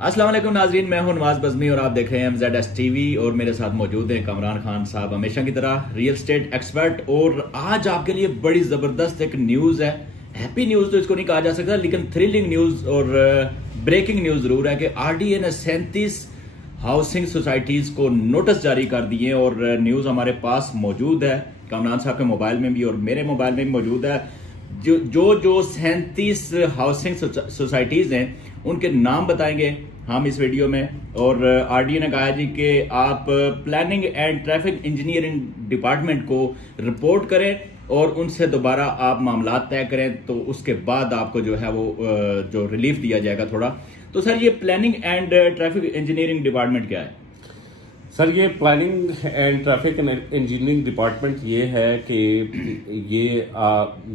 अस्सलाम वालेकुम नाजरीन, मैं हूं नवाज बज़मी और आप देख रहे हैं MZS TV और मेरे साथ मौजूद हैं कमरान खान साहब, हमेशा की तरह रियल एस्टेट एक्सपर्ट। और आज आपके लिए बड़ी जबरदस्त एक न्यूज है। हैप्पी न्यूज तो इसको नहीं कहा जा सकता, लेकिन थ्रिलिंग न्यूज और ब्रेकिंग न्यूज जरूर है कि RDA ने 37 हाउसिंग सोसाइटीज को नोटिस जारी कर दिए और न्यूज हमारे पास मौजूद है, कमरान साहब के मोबाइल में भी और मेरे मोबाइल में भी मौजूद है। जो 37 हाउसिंग सोसाइटीज हैं उनके नाम बताएंगे हम इस वीडियो में। और RDA ने कहा है जी कि आप planning and traffic engineering department को रिपोर्ट करें और उनसे दोबारा आप मामला तय करें, तो उसके बाद आपको जो है वो जो रिलीफ दिया जाएगा थोड़ा। तो सर, ये planning and traffic engineering department क्या है? सर, ये planning and traffic engineering department ये है कि ये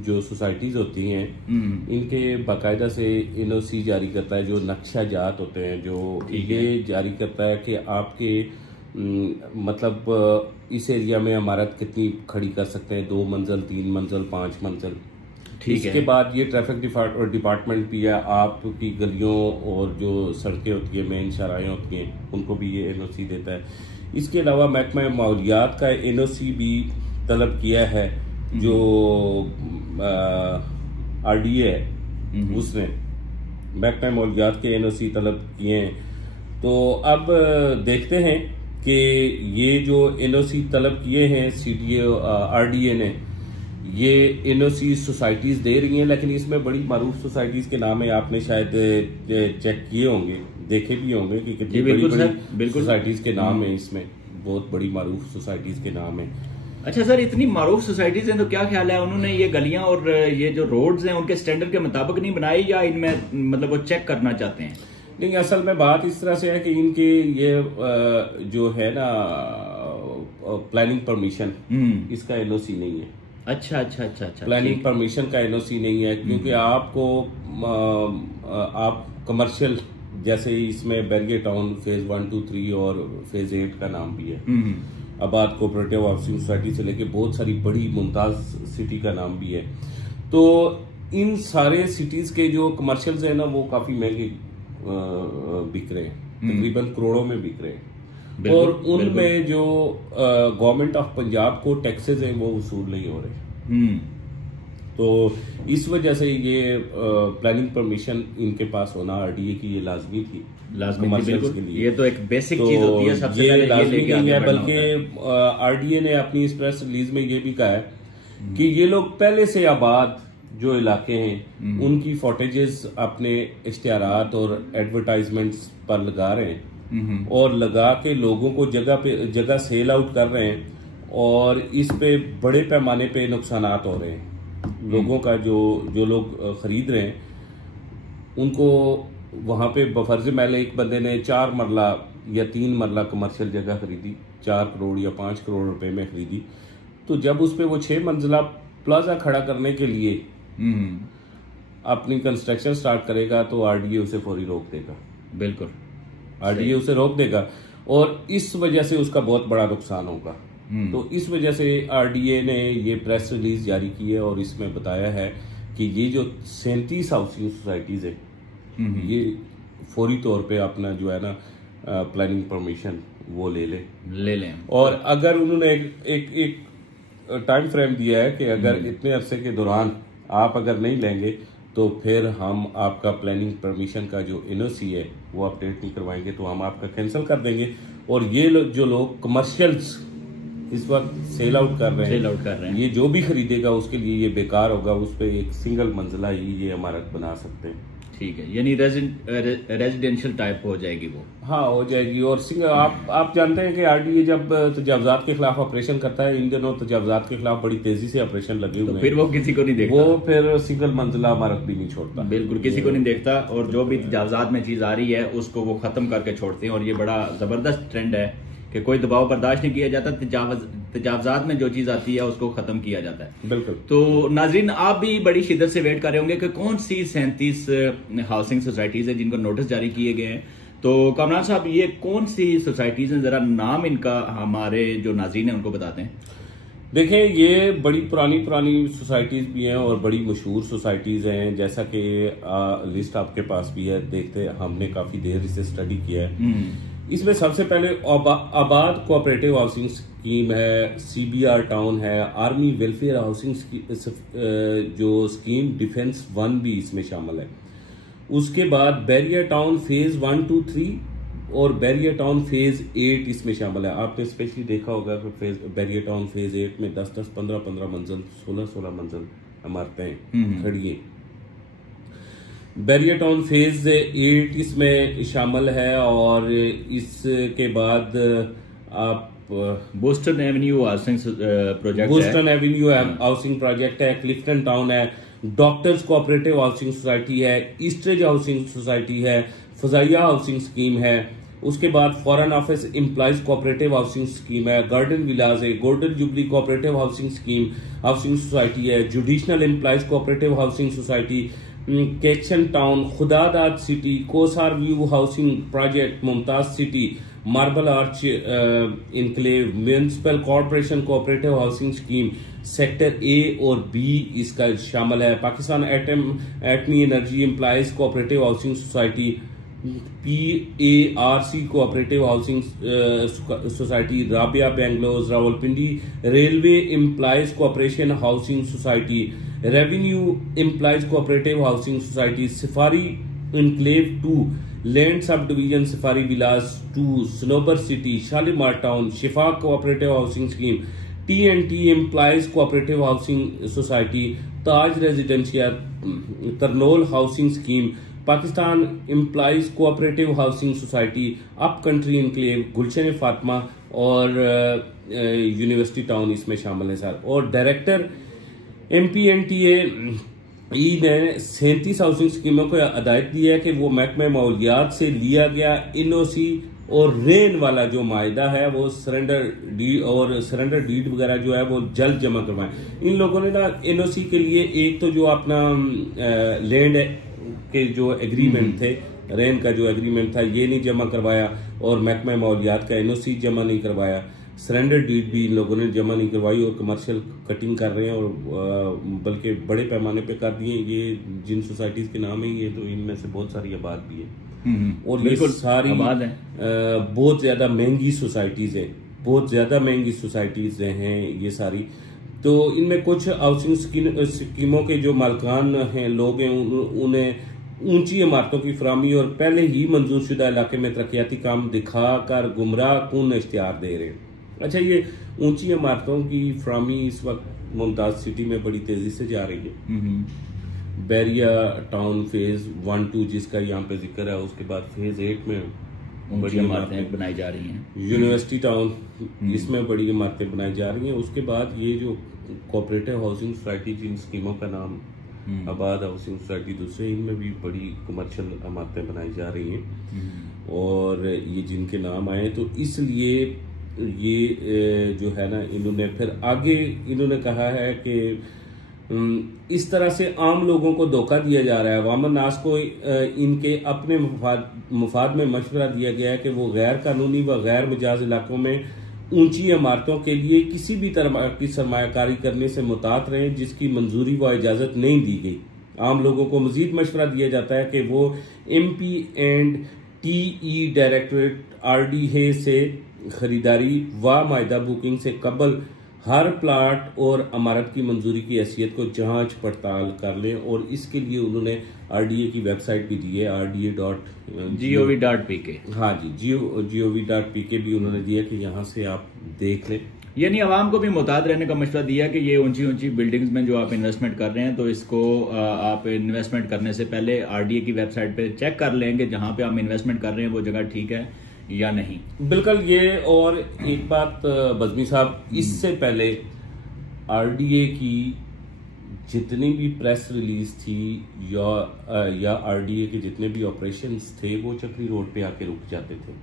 जो सोसाइटीज होती हैं इनके बाकायदा से NOC जारी करता है, जो नक्शा जात होते हैं, जो ये जारी करता है कि आपके मतलब इस एरिया में इमारत कितनी खड़ी कर सकते हैं, 2 मंजिल, 3 मंजिल, 5 मंजिल। इसके बाद ये ट्रैफिक डिपार्टमेंट भी है, आपकी गलियों और जो सड़कें होती है, मेन शाहराहें होती हैं, उनको भी ये NOC देता है। इसके अलावा महकमा माहौलियात का NOC भी तलब किया है, जो RDA है उसने महकमा माहौलियात के NOC तलब किए हैं। तो अब देखते हैं कि ये जो NOC तलब किए हैं RDA ने, ये NOC सोसाइटीज दे रही हैं, लेकिन इसमें बड़ी मारूफ सोसाइटीज के नाम है। आपने शायद चेक किए होंगे, देखे भी होंगे कि कितनी बड़ी सोसाइटीज के नाम है। इसमें बहुत बड़ी मारूफ सोसाइटीज के नाम है। अच्छा सर, इतनी मारूफ सोसाइटीज हैं तो क्या ख्याल है, उन्होंने ये गलियां और ये जो रोड्स हैं उनके स्टैंडर्ड के मुताबिक नहीं बनाई, या इनमें मतलब वो चेक करना चाहते हैं? नहीं, असल में बात इस तरह से है कि इनके ये जो है ना प्लानिंग परमिशन, इसका NOC नहीं है। अच्छा अच्छा अच्छा अच्छा, प्लानिंग परमिशन का NOC नहीं है, क्योंकि आपको आप कमर्शियल, जैसे इसमें बैरियर टाउन फेज 1, 2, 3 और फेज 8 का नाम भी है, आबाद कोऑपरेटिव हाउसिंग सोसाइटी से लेके बहुत सारी बड़ी मुमताज सिटी का नाम भी है। तो इन सारे सिटीज के जो कमर्शियल्स है ना, वो काफी महंगे बिक रहे हैं, तकरीबन करोड़ों में बिक रहे हैं। और उनमें जो गवर्नमेंट ऑफ पंजाब को टैक्सेस हैं वो वसूल नहीं हो रहे। तो इस वजह से ये प्लानिंग परमिशन इनके पास होना RDA की ये लाजमी थी, बिल्कुल। के लिए ये तो एक बेसिक चीज होती है, सबसे पहले ये लेके आगे बढ़ना होता है। बल्कि RDA ने अपनी इस प्रेस रिलीज में ये भी कहा है कि ये लोग पहले से आबाद जो इलाके हैं उनकी फुटेजेस अपने इश्तिहारात और एडवर्टाइजमेंट्स पर लगा रहे हैं और लगा के लोगों को जगह सेल आउट कर रहे हैं, और इस पे बड़े पैमाने पे नुकसानात हो रहे हैं लोगों का। जो लोग खरीद रहे हैं उनको वहां पे बफर्ज महल एक बंदे ने 4 मरला या 3 मरला कमर्शियल जगह खरीदी, 4 करोड़ या 5 करोड़ रुपए में खरीदी। तो जब उस पे वो 6 मंजिला प्लाजा खड़ा करने के लिए अपनी कंस्ट्रक्शन स्टार्ट करेगा, तो RDA उसे फौरी रोक देगा। बिल्कुल, RDA उसे रोक देगा और इस वजह से उसका बहुत बड़ा नुकसान होगा। तो इस वजह से RDA ने ये प्रेस रिलीज जारी की है और इसमें बताया है कि ये जो 37 हाउसिंग सोसाइटीज है, ये फौरी तौर पे अपना जो है ना प्लानिंग परमिशन वो ले लें। और अगर उन्होंने एक टाइम फ्रेम दिया है कि अगर इतने अरसे के दौरान आप अगर नहीं लेंगे तो फिर हम आपका प्लानिंग परमिशन का जो NOC है वो अपडेट नहीं करवाएंगे, तो हम आपका कैंसिल कर देंगे। और ये जो लोग कमर्शियल्स इस वक्त सेल आउट कर रहे हैं, ये जो भी खरीदेगा उसके लिए ये बेकार होगा, उस पर एक सिंगल मंजिला ही ये इमारत बना सकते हैं। ठीक है, यानी रेजिडेंशियल टाइप हो जाएगी वो। हाँ, हो जाएगी। और आप जानते हैं कि RDA जब तजावजात के खिलाफ ऑपरेशन करता है, इन दिनों तजावजात के खिलाफ बड़ी तेजी से ऑपरेशन लगे हुए हैं, फिर वो किसी को नहीं देखता, वो फिर सिंगल मंजिला इमारत भी नहीं छोड़ता, बिल्कुल किसी को नहीं देखता। और जो भी तजावजात में चीज आ रही है उसको वो खत्म करके छोड़ते हैं, और ये बड़ा जबरदस्त ट्रेंड है कि कोई दबाव बर्दाश्त नहीं किया जाता, तजावजात में जो चीज आती है उसको खत्म किया जाता है। बिल्कुल। तो नाजरीन, आप भी बड़ी शिद्दत से वेट कर रहे होंगे कि कौन सी 37 हाउसिंग सोसाइटीज है जिनको नोटिस जारी किए गए हैं। तो कमरान साहब, ये कौन सी सोसाइटीज हैं, जरा नाम इनका हमारे जो नाजरीन है उनको बताते हैं। देखें, ये बड़ी पुरानी पुरानी सोसाइटीज भी हैं और बड़ी मशहूर सोसाइटीज हैं, जैसा कि लिस्ट आपके पास भी है, देखते हमने काफी देर इसे स्टडी किया है। इसमें सबसे पहले आबाद कोऑपरेटिव हाउसिंग स्कीम है, CBR टाउन है, आर्मी वेलफेयर हाउसिंग जो स्कीम डिफेंस 1 भी इसमें शामिल है। उसके बाद बैरियर टाउन फेज 1, 2, 3 और बैरियर टाउन फेज 8 इसमें शामिल है। आपने स्पेशली देखा होगा कि बैरियर टाउन फेज 8 में 10-10, 15-15 मंजिल, 16-16 मंजिल इमारतें खड़ी हैं। बैरियर टाउन फेज 8 इसमें शामिल है और इसके बाद आप Boston Avenue housing project, Boston Avenue housing project है, क्लिफ्टन टाउन है, डॉक्टर्स कोऑपरेटिव हाउसिंग सोसाइटी है, ईस्टरेज हाउसिंग सोसाइटी है, फजाइया हाउसिंग स्कीम है। उसके बाद foreign office employees cooperative housing scheme है, गार्डन विलाज है, golden jubilee cooperative housing society है, judicial employees cooperative housing society, केचन town, Khudadad city, Kausar view housing project, Mumtaz city, marble arch enclave, municipal corporation cooperative housing scheme, sector A और B इसका शामिल है, पाकिस्तान एटमी energy employees cooperative housing society, PARC cooperative housing society, Rabia बेंगलोर, Rawalpindi railway employees cooperation housing society, revenue employees cooperative housing society, safari enclave 2, land sub division safari villas 2, Sanober city, Shalimar town, Shifa cooperative housing scheme, TNT employees cooperative housing society, Taj residential, Tarnol housing scheme, Pakistan employees cooperative housing society, up country enclave, Gulshan Fatima और university town इसमें शामिल है sir. और director MPNTA ने 37 housing स्कीमों को हिदायत दी है कि वो महकमा माहौलियात से लिया गया NOC और रेन वाला जो मायदा है वो सरेंडर डीड वगैरह जो है वो जल्द जमा करवाएं। इन लोगों ने ना NOC के लिए एक तो जो अपना लैंड के जो एग्रीमेंट थे, रेन का जो एग्रीमेंट था, ये नहीं जमा करवाया और महकमा माहौलियात का NOC जमा नहीं करवाया, सरेंडर डीड भी इन लोगों ने जमा नहीं करवाई और कमर्शियल कटिंग कर रहे हैं और बल्कि बड़े पैमाने पे कर दिए। ये जिन सोसाइटीज के नाम है ये तो इनमें से बहुत सारी आबाद भी है और ये सारी बहुत ज्यादा महंगी सोसाइटीज है, बहुत ज्यादा महंगी सोसाइटीज हैं ये सारी। तो इनमें कुछ हाउसिंग स्कीमों के जो मालकान हैं, लोग हैं, उन्हें ऊंची इमारतों की फराहमी और पहले ही मंजूर शुदा इलाके में तरक्याती काम दिखाकर गुमराह कुन इश्तिहार दे रहे हैं। अच्छा, ये ऊंची इमारतों की फराहमी इस वक्त मुमताज सिटी में बड़ी तेजी से जा रही है। बैरिया टाउन फेज 1, 2 जिसका यहाँ पे जिक्र है, उसके बाद फेज 8 में बड़ी इमारतें बनाई जा रही हैं। यूनिवर्सिटी टाउन इसमें बड़ी इमारतें बनाई जा रही हैं। उसके बाद ये जो कोऑपरेटिव हाउसिंग सोसाइटी जिन स्कीमों का नाम आबाद हाउसिंग सोसाइटी दूसरे, इनमें भी बड़ी कमर्शियल इमारतें बनाई जा रही हैं और ये जिनके नाम आए तो इसलिए ये जो है ना, इन्होंने फिर आगे इन्होंने कहा है कि इस तरह से आम लोगों को धोखा दिया जा रहा है। अवाम नास को इनके अपने मुफाद में मशवरा दिया गया है कि वो गैर कानूनी व गैर मिजाज इलाकों में ऊंची इमारतों के लिए किसी भी तरह की सरमायाकारी करने से मुतात रहें जिसकी मंजूरी व इजाजत नहीं दी गई। आम लोगों को मजीद मशवरा दिया जाता है कि वो MP&TE डायरेक्टरेट RDA से खरीदारी व मायदा बुकिंग से कबल हर प्लाट और इमारत की मंजूरी की हैसियत को जांच पड़ताल कर लें और इसके लिए उन्होंने RDA की वेबसाइट भी दी है, RDA.gov.pk। हाँ जी, gov.pk भी उन्होंने दिया कि यहाँ से आप देख लें। यानी आवाम को भी मुताद रहने का मशवरा दिया कि ये ऊंची ऊंची बिल्डिंग्स में जो आप इन्वेस्टमेंट कर रहे हैं तो इसको आप इन्वेस्टमेंट करने से पहले RDA की वेबसाइट पे चेक कर लें कि जहाँ पे आप इन्वेस्टमेंट कर रहे हैं वो जगह ठीक है या नहीं। बिल्कुल। ये और एक बात बज़मी साहब, इससे पहले RDA की जितनी भी प्रेस रिलीज थी या RDA के जितने भी ऑपरेशंस थे वो चक्री रोड पे आके रुक जाते थे।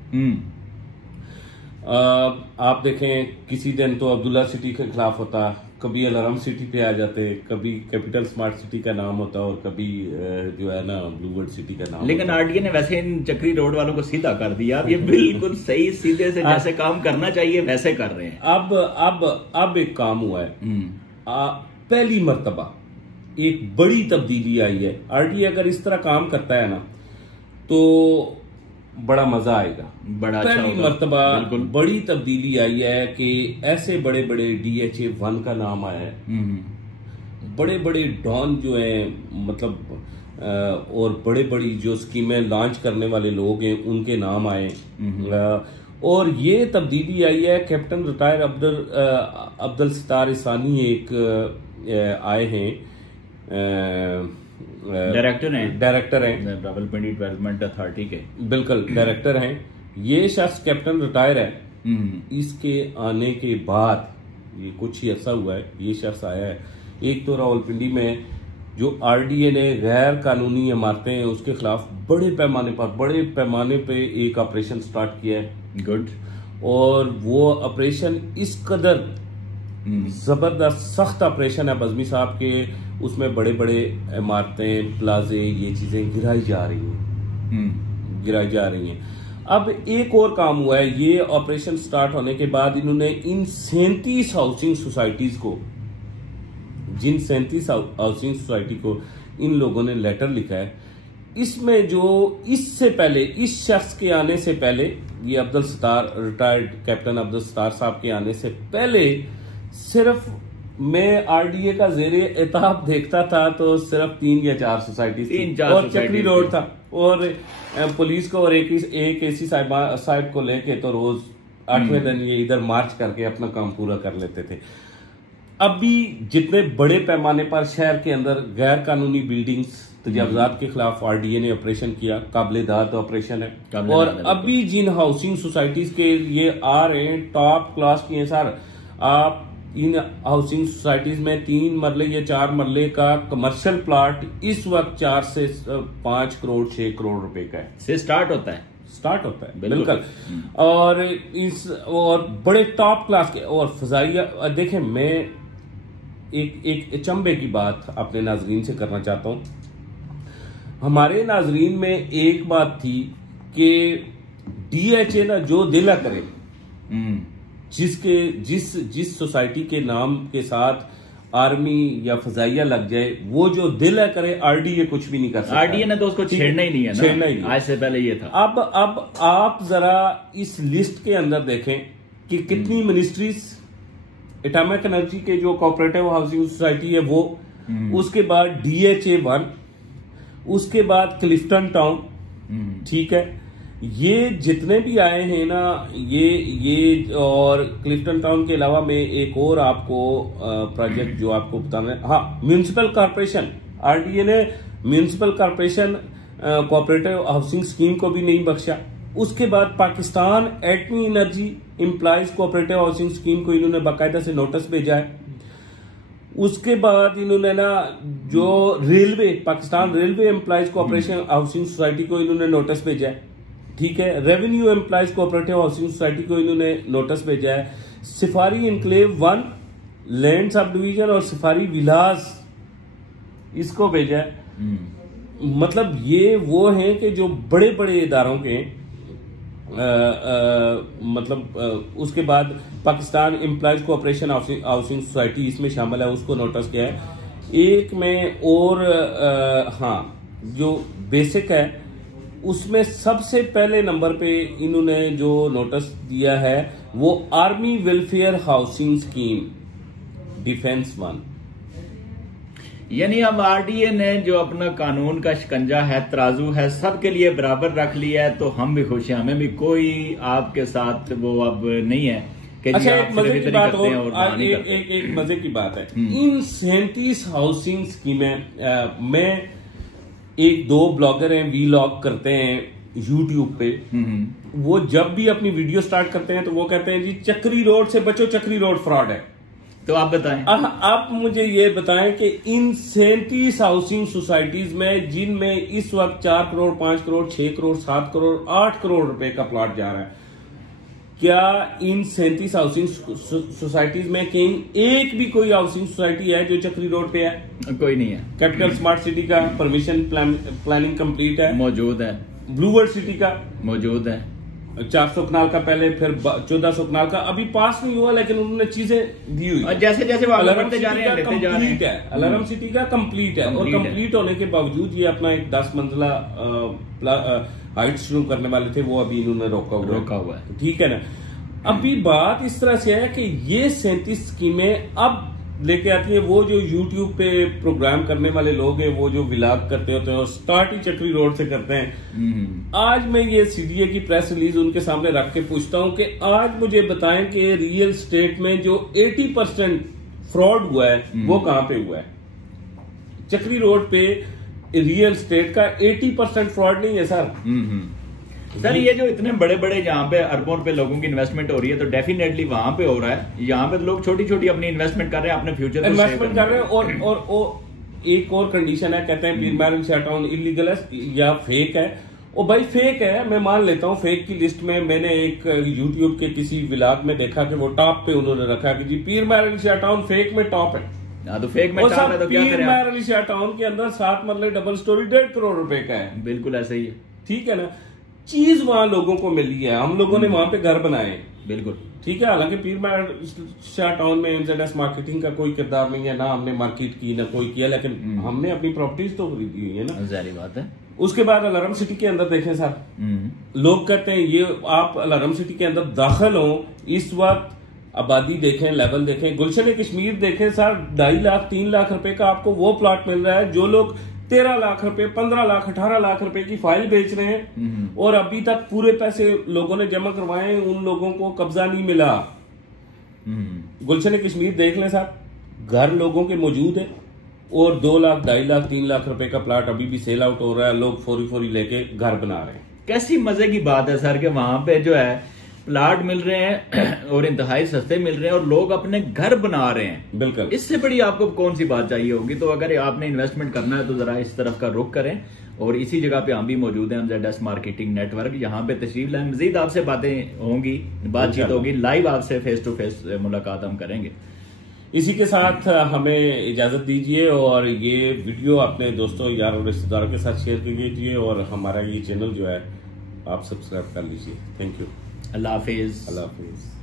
आप देखें किसी दिन तो अब्दुल्ला सिटी के खिलाफ होता, कभी अलार्म सिटी पे आ जाते, कभी कैपिटल स्मार्ट सिटी का नाम होता और कभी जो है ना ब्लूवर्ड सिटी का नाम। लेकिन आरडीए ने वैसे इन चक्री रोड वालों को सीधा कर दिया। अब ये बिल्कुल सही सीधे से जैसे काम करना चाहिए वैसे कर रहे हैं। अब एक काम हुआ है, पहली मर्तबा एक बड़ी तब्दीली आई है। आरडीए अगर इस तरह काम करता है ना तो बड़ा मजा आएगा, बड़ा पहली अच्छा मर्तबा बिल्कुल बड़ी तब्दीली आई है कि ऐसे बड़े बड़े DHA 1 का नाम आया है, बड़े बड़े डॉन जो है मतलब और बड़े बड़ी जो स्कीमें लॉन्च करने वाले लोग हैं उनके नाम आए। और ये तब्दीली आई है, कैप्टन रिटायर अब्दुल सत्तार इसानी एक आए हैं, डायरेक्टर हैं डेवलपमेंट डेवलपमेंट अथॉरिटी के, बिल्कुल डायरेक्टर हैं। ये शख्स कैप्टन रिटायर है। इसके आने के बाद ये कुछ ही ऐसा हुआ है, ये शख्स आया है। एक तो रावलपिंडी में जो आरडीए ने गैर कानूनी इमारतें हैं उसके खिलाफ बड़े पैमाने पे एक ऑपरेशन स्टार्ट किया है। गुड। और वो ऑपरेशन इस कदर जबरदस्त सख्त ऑपरेशन है बज़मी साहब के, उसमें बड़े बड़े इमारतें प्लाजे ये चीजें गिराई जा रही हैं। अब एक और काम हुआ है, ये ऑपरेशन स्टार्ट होने के बाद इन्होंने इन 37 हाउसिंग सोसाइटीज को, जिन 37 हाउसिंग सोसाइटी को इन लोगों ने लेटर लिखा है, इसमें जो इससे पहले इस शख्स के आने से पहले, ये अब्दुल सत्तार रिटायर्ड कैप्टन अब्दुल सत्तार साहब के आने से पहले सिर्फ मैं आरडीए का जेरे एताब देखता था तो सिर्फ 3 या 4 सोसाइटी थी और चक्री रोड था, और पुलिस को और एक एसी साहब को लेके तो रोज 8वें दिन ये इधर मार्च करके अपना काम पूरा कर लेते थे। अभी जितने बड़े पैमाने पर शहर के अंदर गैर कानूनी बिल्डिंग्स तजावुजात के खिलाफ आरडीए ने ऑपरेशन किया, काबिले दाद ऑपरेशन है। और अभी जिन हाउसिंग सोसाइटीज के ये आ रहे हैं टॉप क्लास की हैं सर, आप इन हाउसिंग सोसाइटीज में 3 मरले या 4 मरले का कमर्शियल प्लॉट इस वक्त 4 से 5 करोड़ 6 करोड़ रुपए का है, से स्टार्ट होता है बिल्कुल। और बड़े टॉप क्लास के और फजाइया देखें, मैं एक अचंभे की बात अपने नाजरीन से करना चाहता हूं। हमारे नाजरीन में एक बात थी कि DHA ना जो दिला करे, जिस सोसाइटी के नाम के साथ आर्मी या फजाइया लग जाए, वो जो दिल है करे, आरडीए कुछ भी नहीं कर सकता। आरडीए ने तो उसको छेड़ना ही नहीं है ना, छेड़ना ही नहीं। आज से पहले ये था। अब आप जरा इस लिस्ट के अंदर देखें कि कितनी मिनिस्ट्रीज, एटॉमिक एनर्जी के जो कोऑपरेटिव हाउसिंग सोसाइटी है वो, उसके बाद DHA 1, उसके बाद क्लिफ्टन टाउन, ठीक है, ये जितने भी आए हैं ना, ये और क्लिफ्टन टाउन के अलावा मैं एक और आपको प्रोजेक्ट जो आपको बताना है, हाँ, म्यूनिसिपल कॉर्पोरेशन, आरडीए ने municipal corporation cooperative housing scheme को भी नहीं बख्शा। उसके बाद पाकिस्तान एटमी energy employees cooperative housing scheme को इन्होंने बाकायदा से नोटिस भेजा है। उसके बाद इन्होंने ना जो railway, Pakistan railway employees cooperation housing society को इन्होंने नोटिस भेजा है, ठीक है। Revenue employees cooperative housing society को इन्होंने नोटिस भेजा है। Safari enclave 1 land sub division और सफारी विलास इसको भेजा है। मतलब ये वो हैं कि जो बड़े बड़े इदारों के उसके बाद Pakistan employees cooperation housing society इसमें शामिल है, उसको नोटिस किया है। एक में और हाँ, जो बेसिक है उसमें सबसे पहले नंबर पे इन्होंने जो नोटिस दिया है वो army welfare housing scheme defence 1। यानी अब आरडीए ने जो अपना कानून का शिकंजा है, तराजू है, सबके लिए बराबर रख लिया है, तो हम भी खुश हैं। हमें भी कोई आपके साथ वो अब नहीं है कि अच्छा, एक मजे की बात और एक मजे की बात है, इन 37 हाउसिंग स्कीमें में 1-2 ब्लॉगर हैं, वीलॉग करते हैं यूट्यूब पे, वो जब भी अपनी वीडियो स्टार्ट करते हैं तो वो कहते हैं जी चक्री रोड से बचो, चक्री रोड फ्रॉड है। तो आप बताएं, आप मुझे ये बताएं कि इन 37 हाउसिंग सोसाइटीज में जिनमें इस वक्त 4 करोड़ 5 करोड़ 6 करोड़ 7 करोड़ 8 करोड़ रुपए का प्लॉट जा रहा है, क्या इन 37 हाउसिंग सोसाइटीज में कहीं एक भी कोई हाउसिंग सोसाइटी है जो चक्री रोड पे है? कोई नहीं है। कैपिटल स्मार्ट सिटी का परमिशन प्लानिंग कंप्लीट है, मौजूद है। ब्लूवर्ड सिटी का मौजूद है। 400 कनाल का पहले, फिर 1400 कनाल का अभी पास नहीं हुआ, लेकिन उन्होंने चीजें दी हुई है। जैसे जैसे अलार्म बढ़ते जा रहे हैं, लेते जा रहे कंप्लीट है, अलार्म सिटी का कंप्लीट है, और कंप्लीट होने के बावजूद ये अपना एक 10 मंजिला हाइट शुरू करने वाले थे, वो अभी इन्होंने रोका हुआ है। ठीक है ना। अभी बात इस तरह से है कि ये 37 स्कीमें अब लेके आती है वो जो यूट्यूब पे प्रोग्राम करने वाले लोग हैं, वो जो विलाग करते होते हैं और स्टार्ट ही चक्री रोड से करते हैं। आज मैं ये सीडीए की प्रेस रिलीज उनके सामने रख के पूछता हूं कि आज मुझे बताएं कि रियल स्टेट में जो 80% फ्रॉड हुआ है वो कहां पे हुआ है? चक्री रोड पे रियल स्टेट का 80% फ्रॉड नहीं है सर। सर ये जो इतने बड़े बड़े यहाँ पे अरबों पे लोगों की इन्वेस्टमेंट हो रही है, तो डेफिनेटली वहां पे हो रहा है। यहाँ पे लोग छोटी छोटी अपनी इन्वेस्टमेंट कर रहे हैं, अपने फ्यूचर इन्वेस्टमेंट कर रहे हैं। और एक और कंडीशन है, कहते हैं पीर महल शाह टाउन इलीगल है या फेक है। ओ भाई फेक है, मैं मान लेता हूँ। फेक की लिस्ट में मैंने एक यूट्यूब के किसी विलाग में देखा कि वो टॉप पे उन्होंने रखा कि जी पीर महल शाह टाउन फेक में टॉप है। तो फेक में टॉप है तो क्या करें? पीर महल शाह टाउन के अंदर 7 मरले डबल स्टोरी 1.5 करोड़ रुपए का है। बिल्कुल ऐसा ही है। ठीक है ना। चीज वहां लोगों को मिली है, हम लोगों ने वहां पे घर बनाए। बिल्कुल ठीक है। हालांकि पीर महल शाह टाउन में एमजेडएस मार्केटिंग का कोई किरदार नहीं है, ना हमने मार्केट की ना कोई किया, लेकिन हमने अपनी प्रॉपर्टीज तो खरीदी हुई है ना। जारी बात है। उसके बाद अलार्म सिटी के अंदर देखें सर, लोग कहते हैं ये आप अलार्म सिटी के अंदर दाखिल हो, इस वक्त आबादी देखें, लेवल देखें, गुलशन कश्मीर देखें सर, 2.5 लाख 3 लाख रुपए का आपको वो प्लॉट मिल रहा है जो लोग 13 लाख रुपए, 15 लाख, 18 लाख रुपए की फाइल बेच रहे हैं, और अभी तक पूरे पैसे लोगों ने जमा करवाए, उन लोगों को कब्जा नहीं मिला। गुलशन कश्मीर देख लें साहब, घर लोगों के मौजूद है, और 2 लाख, 2.5 लाख, 3 लाख रुपए का प्लॉट अभी भी सेल आउट हो रहा है, लोग फौरी लेके घर बना रहे हैं। कैसी मजे की बात है सर कि वहां पे जो है प्लाट मिल रहे हैं और इंतहाई सस्ते मिल रहे हैं और लोग अपने घर बना रहे हैं। बिल्कुल। इससे बड़ी आपको कौन सी बात चाहिए होगी? तो अगर आपने इन्वेस्टमेंट करना है तो जरा इस तरफ का रुख करें, और इसी जगह पे हम भी मौजूद हैं, एमजेडएस मार्केटिंग नेटवर्क। यहाँ पे तशरीफ लाएं, मजीद आपसे बातें होंगी, बातचीत होगी, लाइव आपसे फेस टू फेस मुलाकात हम करेंगे। इसी के साथ हमें इजाजत दीजिए, और ये वीडियो अपने दोस्तों यार और रिश्तेदारों के साथ शेयर कीजिए, और हमारा ये चैनल जो है आप सब्सक्राइब कर लीजिए। Thank you. Allah Hafiz. Allah Hafiz.